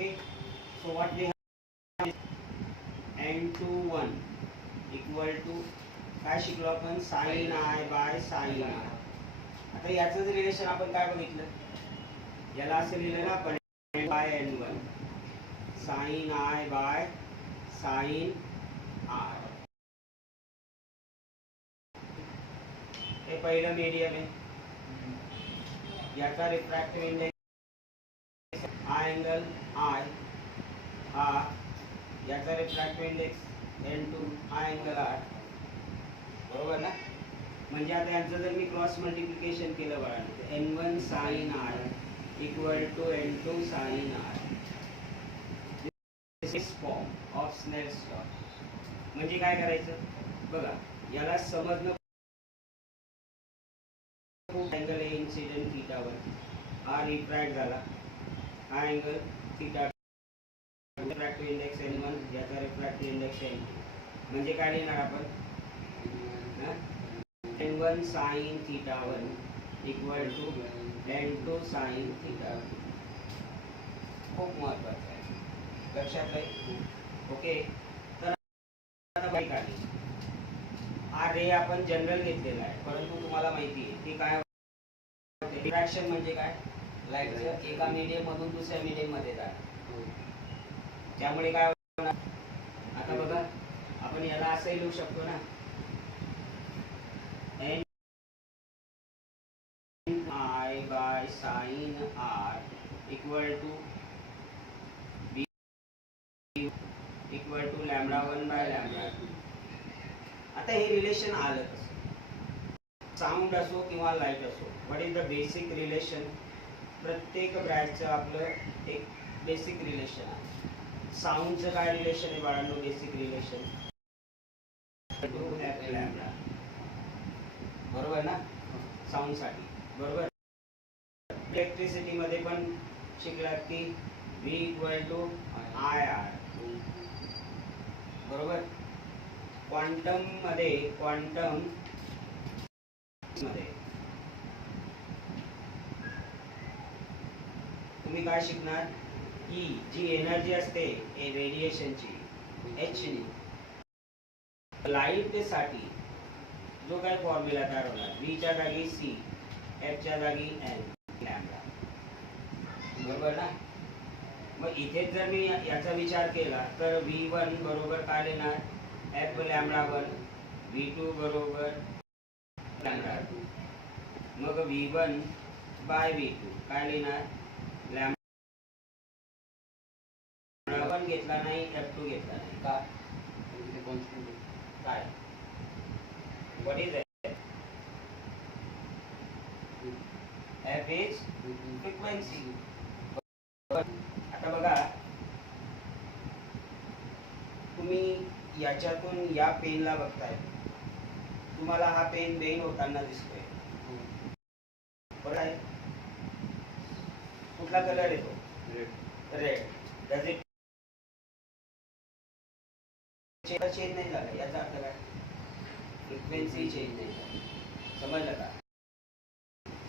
Okay, so what we have is n21 equal to काय शिकलो आपण sin I by sin R. आता याचं रिलेशन आपण काय बघितलं, याला असं लिहिलं ना आपण by n1 sin I by sin R. हे पहिलं मीडियम आहे, याचा रिफ्रॅक्टिव्ह इंडेक्स हा अँगल I, हा याचा रिफ्रॅक्टिव्ह इंडेक्स n2 हा अँगल R, बरोबर ना. म्हणजे आता यांचं जर मी क्रॉस मल्टिप्लिकेशन केलं बाळा n1 sin R equal to n2 sin R. This is form of Snell's law. म्हणजे काय करायचं बघा, याला समजणं अँगल ए इन्सिडेंट थीटावर, हा रिफ्रॅक्ट झाला, हा angle theta, refractive index n1 याचा रिफ्रॅक्टिव्ह इंडेक्स n2. म्हणजे काय लिहिणार आपण n1 sin θ1 equal to n2 sin θ2. खूप महत्वाचं आहे, लक्षात आहे. ओके, तर आता बाई काढली, हा रे आपण जनरल घेतलेला आहे, परंतु तुम्हाला माहिती आहे की काय रिफ्रॅक्शन म्हणजे काय, लाईटचं एका मीडियम मधून दुसऱ्या मीडियम मध्ये जाणं. त्यामुळे काय होणार, आता बघा आपण याला असंही लिहू शकतो ना, n I by sin R equal to b equal to λ1 by λ2. आता हे रिलेशन आलं कसं, साऊंड असो किंवा लाईट असो, what is the basic relation. प्रत्येक ब्रॅचचं आपलं एक बेसिक रिलेशन आहे. साऊंडचं काय रिलेशन आहे बाळांनो, basic relation to f lambda, बरोबर ना, साऊंड साठी, बरोबर. इलेक्ट्रिसिटी मध्ये पण शिकलात की V इक्वल टू IR, बरोबर. क्वांटम मध्ये तुम्ही काय शिकणार की जी एनर्जी असते रेडिएशनची H नी, लाईट साठी जो काय फॉर्म्युला तयार होणार, V च्या जागी C, F च्या जागी N लॅम्बडा, बरोबर ना. मग इथे जर मी याचा विचार केला तर V1 बरोबर काय लिहिणार, F λ1, V2 बरोबर λ2. मग V1 बाय V2 काय लिहिणार, λ1 घेतला नाही, F2 घेतला नाही का, काय what is F is frequency. आता बघा तुम्ही याच्यातून या पेनला बघताय, तुम्हाला हा पेन बेंड होताना दिसतोय, बरोबर आहे. कुठला कलर येतो, रेड. डज इट चेंज नाही झाला, याचा अर्थ काय, फ्रिक्वेन्सी चेंज नाही झाली. समजलं का.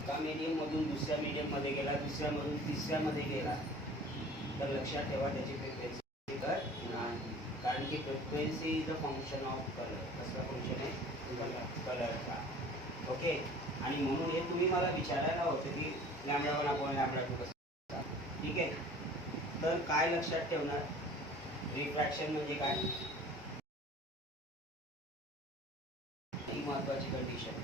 एका मीडियम मधून दुसऱ्या मीडियम मध्ये गेला, दुसऱ्या मधून तिसऱ्या मध्ये गेला, तर लक्षात ठेवा त्याची फ्रिक्वेन्सी नाही, कारण की frequency is a function of colour. कसला फंक्शन आहे, कलरचा. ओके, आणि म्हणून हे तुम्ही मला विचारायला होतं की λ1 आपण λ2 कसं, ठीक आहे. तर काय लक्षात ठेवणार, रिफ्रॅक्शन म्हणजे काय, ही महत्वाची कंडिशन.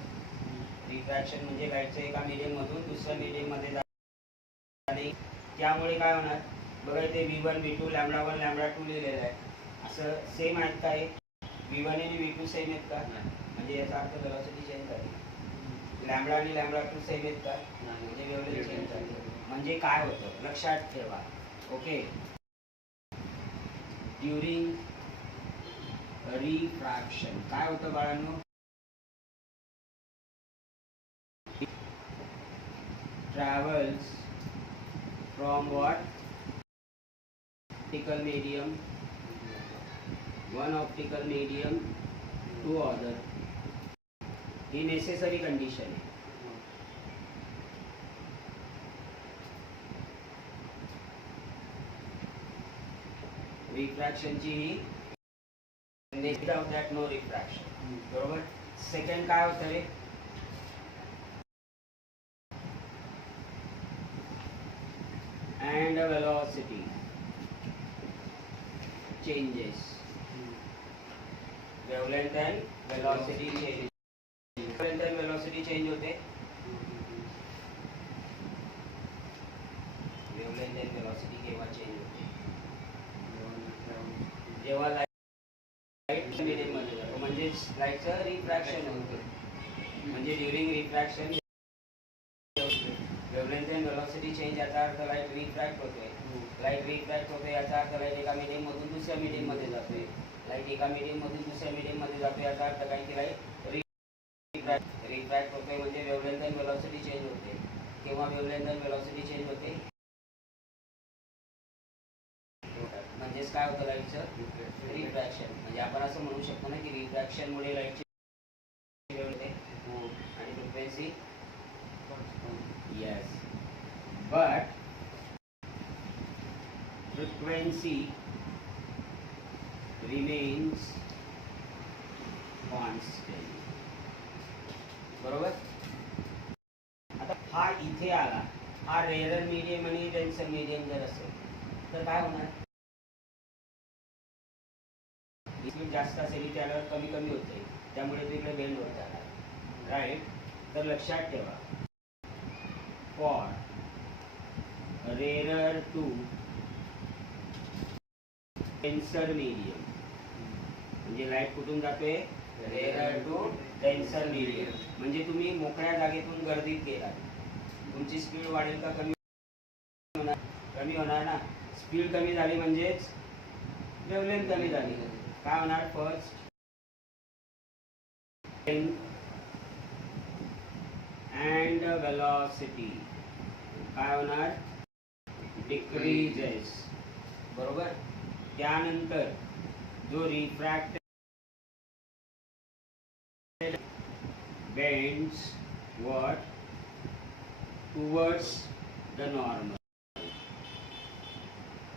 रिफ्रॅक्शन म्हणजे लाईटचं एका मीडियम मधून दुसऱ्या मीडियम मध्ये जाणे. त्यामुळे काय होणार बघा, इथे V1 V2 λ1 λ2 लिहिलेलं आहे, असं सेम आहेत का, V1 आणि V2 सेम आहेत का, म्हणजे याचा अर्थ वेलोसिटी चेंज झाली. लॅम्बडा आणि λ2 सेम आहेत का, म्हणजे वेव्हलेंथ चेंज झाली. म्हणजे काय होतं लक्षात ठेवा. ओके, ड्युरिंग रिफ्रॅक्शन काय होतं बाळांनो, travels from what, optical medium, one optical medium to other. He necessary condition आहे. रिफ्रॅक्शनची ही विदाउट दॅट नो रिफ्रॅक्शन. बरोबर. सेकंड काय होतं रे? and velocity changes. Wavelength and velocity change. Wavelength and velocity change होते. Wavelength and velocity केव्हा change होते? जेव्हा light medium मध्ये जातो, म्हणजे लाईटचं रिफ्रॅक्शन होतं. म्हणजे during refraction wavelength and velocity change, याचा अर्थ लाईट रिफ्रॅक्ट होते. लाईट रिफ्रॅक्ट होते याचा अर्थ लाईट एका मीडियम मधून दुसऱ्या मीडियम मध्ये जाते. लाईट एका मीडियम मधून दुसऱ्या मीडियम मध्ये जाते याचा अर्थ काय की लाईट रिफ्रॅक्ट होते, म्हणजे वेवलेंथ अँड वेलोसिटी चेंज होते. केव्हा वेवलेंथ अँड वेलोसिटी चेंज होते? म्हणजेच काय होतं लाईटचं रिफ्रॅक्शन. म्हणजे आपण असं म्हणू शकतो ना की रिफ्रॅक्शन मुळे लाईटची वेवलेंथ आणि frequency. Yes, but frequency remains constant. बरोबर. आता हा इथे आला, हा रेअरर मीडियम आणि डेन्सर मीडियम जर असेल तर काय होणार? स्पीड जास्त असेल त्याला कमी कमी होते, त्यामुळे तिकडे बेंड होत जाणार. राईट. तर लक्षात ठेवा, for rarer to denser medium, म्हणजे लाईट कुठून जातोय? Rarer to denser medium. म्हणजे तुम्ही मोकळ्या जागेतून गर्दीत गेला, तुमची स्पीड वाढेल का कमी होणार? कमी होणार ना. स्पीड कमी झाली म्हणजेच वेवलेंथ कमी झाली. काय होणार? फर्स्ट and velocity काय होणार? डिक्रीजेस. बरोबर. त्यानंतर जो refracted bends what towards the normal.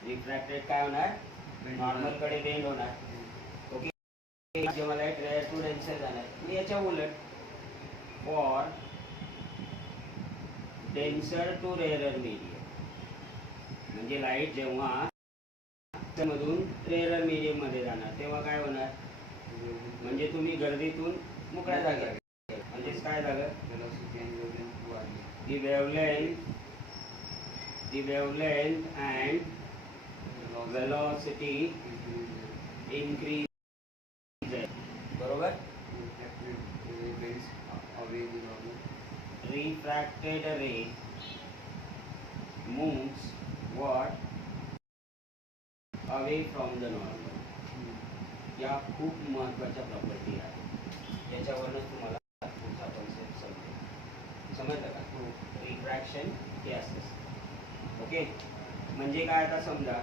Refracted काय होणार? नॉर्मल कडे बेंड होणार. ओके. जेव्हा लाईट रेअर टू डेन्सर जाणार, मी याच्या उलट for denser to rarer medium, म्हणजे लाईट जेव्हा मधून रेअरर मीडियम मध्ये जाणार तेव्हा काय होणार? म्हणजे तुम्ही गर्दीतून मोकळ्या जागेत, म्हणजेच काय झालं? the wavelength and velocity increase. बरोबर. Refracted ray moves what away from the normal. या खूप महत्त्वाच्या प्रॉपर्टी आहेत, याच्यावरच तुम्हाला पुढचा कॉन्सेप्ट समजलं का? रिफ्रॅक्शन हे असतं. ओके. म्हणजे काय? आता समजा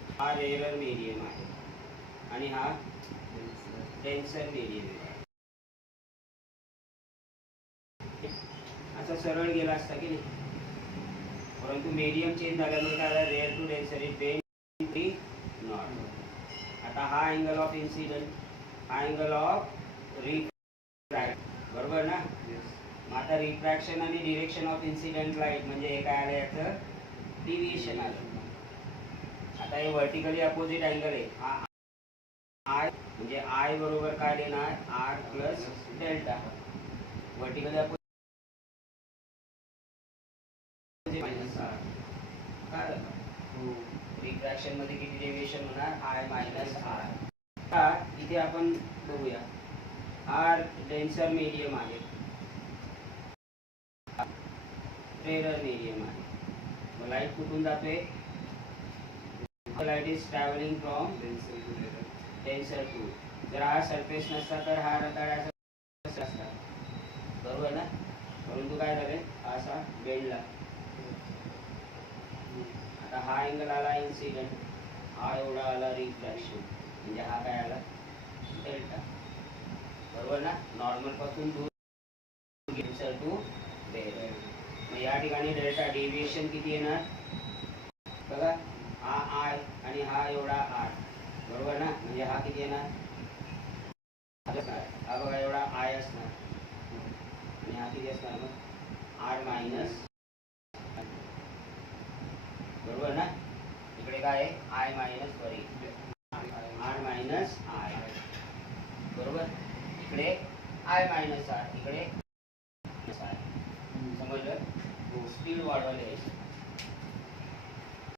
हा रेअरर मीडियम आहे आणि हा डेन्सर मीडियम आहे. असा सरळ गेला असता की नाही, परंतु मीडियम चेंज झाल्यामुळे काय? Rare to denser is bend normal. आता हा अँगल ऑफ इन्सिडेंट, हा अँगल ऑफ रिफ्रॅक्ट. बरोबर ना? मग आता रिफ्रॅक्शन आणि डिरेक्शन ऑफ इन्सिडेंट लाईट म्हणजे हे काय आलं? याचं डिव्हिएशन आलं. आता हे व्हर्टिकली अपोजिट अँगल आहे. आय म्हणजे आय बरोबर काय देणार? R plus delta. Vertically opposite minus R. काय रिफ्रॅक्शन मध्ये किती डेव्हिएशन होणार? I minus R. इथे आपण बघूया, आर डेन्सर मीडियम आहे, रेअरर मीडियम आहे. मग लाईट कुठून जाते? Light is travelling from denser to. जर हा सरफेस नसता तर हा रताळ्याचा असता. बरोबर ना? परंतु काय झाले? असा बेंडला. आता हा अँगल आला इन्सिडेंट, हा एवढा आला रिफ्रॅक्शन, म्हणजे हा काय आला? डेल्टा. बरोबर ना? नॉर्मल पासून दूर डेन्सर टू रेअरर. मग या ठिकाणी डेल्टा डेविएशन किती येणार बघा, हा आय आणि हा एवढा आर, बरोबर ना, म्हणजे हा किती येणार, हा बघा एवढा आय असणार आणि हा किती असणार मग आर मायनस, बरोबर ना, इकडे काय आहे I minus, sorry R minus I, बरोबर, इकडे आय मायनस आर, इकडे आय, समजलं, स्पीड वाढवले